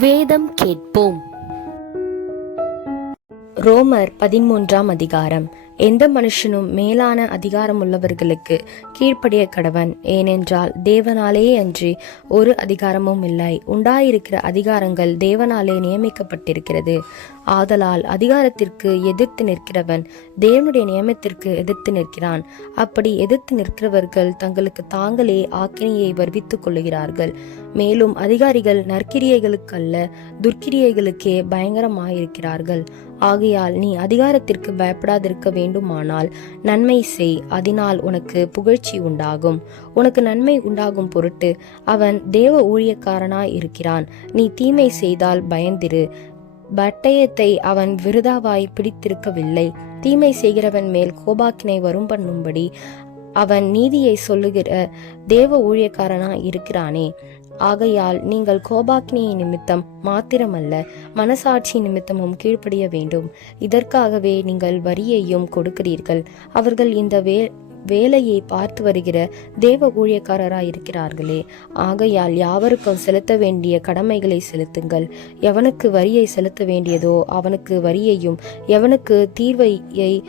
வேதம் கேட்போம். ரோமர் பதிமூன்றாம் அதிகாரம். எந்த மனுஷனும் மேலான அதிகாரம் உள்ளவர்களுக்கு கீழ்ப்படிய கடவன். ஏனென்றால் தேவனாலேயே அன்றி ஒரு அதிகாரமும் இல்லை. உண்டாயிருக்கிற அதிகாரங்கள் தேவனாலே நியமிக்கப்பட்டிருக்கிறது. ஆதலால் அதிகாரத்திற்கு எதிர்த்து நிற்கிறவன் தேவனுடைய நியமத்திற்கு எதிர்த்து நிற்கிறான். அப்படி எதிர்த்து நிற்கிறவர்கள் தங்களுக்கு தாங்களே ஆக்கினையை வருவித்துக் கொள்ளுகிறார்கள். மேலும் அதிகாரிகள் நற்கிரியைகளுக்கல்ல துர்க்கிரியைகளுக்கே பயங்கரமாயிருக்கிறார்கள். ஆகையால் நீ அதிகாரத்திற்கு பயப்படாதிருக்க வேண்டுமானால் நன்மை செய் அதனால் உனக்கு புகழ்ச்சி உண்டாகும். உனக்கு நன்மை உண்டாகும் பொருட்டு அவன் தேவ ஊழியக்காரனாய் இருக்கிறான் நீ தீமை செய்தால் பயந்திரு. பட்டயத்தை அவன் விருதாவாய் பிடித்திருக்கவில்லை. தீமை செய்கிறவன் மேல் கோபாக்கினை வரும் பண்ணும்படி அவன் நீதியை சொல்லுகிற தேவ ஊழியக்காரனா இருக்கிறானே ஆகையால் நீங்கள் கோபாக்னியை நிமித்தம் மாத்திரமல்ல மனசாட்சி நிமித்தமும் கீழ்ப்படிய வேண்டும். இதற்காகவே நீங்கள் வரியையும் கொடுக்கிறீர்கள். அவர்கள் இந்த வே வேலையை பார்த்து வருகிற தேவ ஊழியக்காரராய் இருக்கிறார்களே ஆகையால் யாவருக்கும் செலுத்த வேண்டிய கடமைகளை செலுத்துங்கள். எவனுக்கு வரியை செலுத்த வேண்டியதோ அவனுக்கு வரியையும் எவனுக்கு தீர்வையை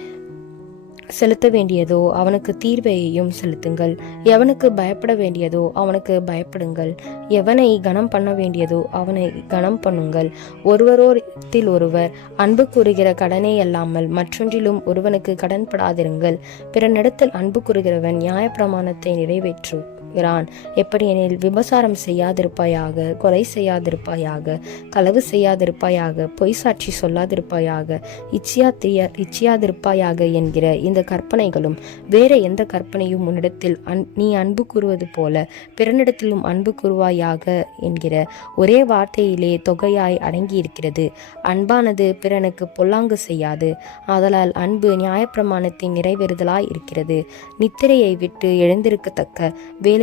செலுத்த வேண்டியதோ அவனுக்கு தீர்வையையும் செலுத்துங்கள். எவனுக்கு பயப்பட வேண்டியதோ அவனுக்கு பயப்படுங்கள். எவனை கனம் பண்ண வேண்டியதோ அவனை கனம் பண்ணுங்கள். ஒருவரோத்தில் ஒருவர் அன்பு கூறுகிற கடனே அல்லாமல் மற்றொன்றிலும் ஒருவனுக்கு கடன்படாதிருங்கள். பிறனிடத்தில் அன்பு கூறுகிறவன் நியாயப்பிரமாணத்தை நிறைவேற்று இருக்கிறான் எப்படியெனில் விபசாரம் செய்யாதிருப்பாயாக கொலை செய்யாதிருப்பாயாக களவு செய்யாதிருப்பாயாக பொய் சாட்சி சொல்லாதிருப்பாயாக இச்சியா தீய இச்சியாதிருப்பாயாக என்கிற இந்த கற்பனைகளும் வேற எந்த கற்பனையும் உன்னிடத்தில் அன் நீ அன்பு கூறுவது போல பிறனிடத்திலும் அன்பு கூறுவாயாக என்கிற ஒரே வார்த்தையிலே தொகையாய் அடங்கியிருக்கிறது. அன்பானது பிறனுக்கு பொல்லாங்கு செய்யாது. ஆதலால் அன்பு நியாயப்பிரமாணத்தின் நிறைவேறுதலாய் இருக்கிறது. நித்திரையை விட்டு எழுந்திருக்கத்தக்க வேலை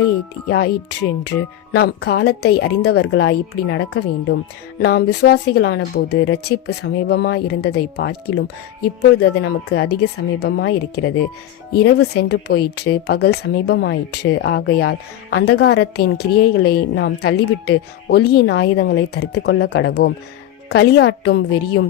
என்று நாம் காலத்தை அறிந்தவர்களாய் இப்படி நடக்க வேண்டும். நாம் விசுவாசிகளான போது ரட்சிப்பு சமீபமாய் இருந்ததை பார்க்கிலும் இப்பொழுது அது நமக்கு அதிக சமீபமாய் இருக்கிறது. இரவு சென்று போயிற்று பகல் சமீபமாயிற்று. ஆகையால் அந்தகாரத்தின் கிரியைகளை நாம் தள்ளிவிட்டு ஒளியின் ஆயுதங்களை தரித்து கொள்ள கடவோம். களியாட்டும் வெறியும்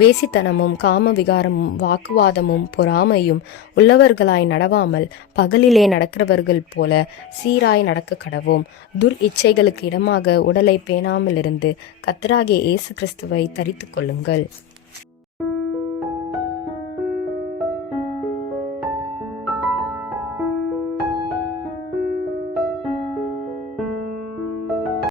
வேசித்தனமும் காம விகாரமும் வாக்குவாதமும் பொறாமையும் உள்ளவர்களாய் நடவாமல் பகலிலே நடக்கிறவர்கள் போல சீராய் நடக்க கடவோம். துர் இச்சைகளுக்கு இடமாக உடலை பேணாமலிருந்து கத்தராகிய இயேசு கிறிஸ்துவை தரித்து கொள்ளுங்கள்.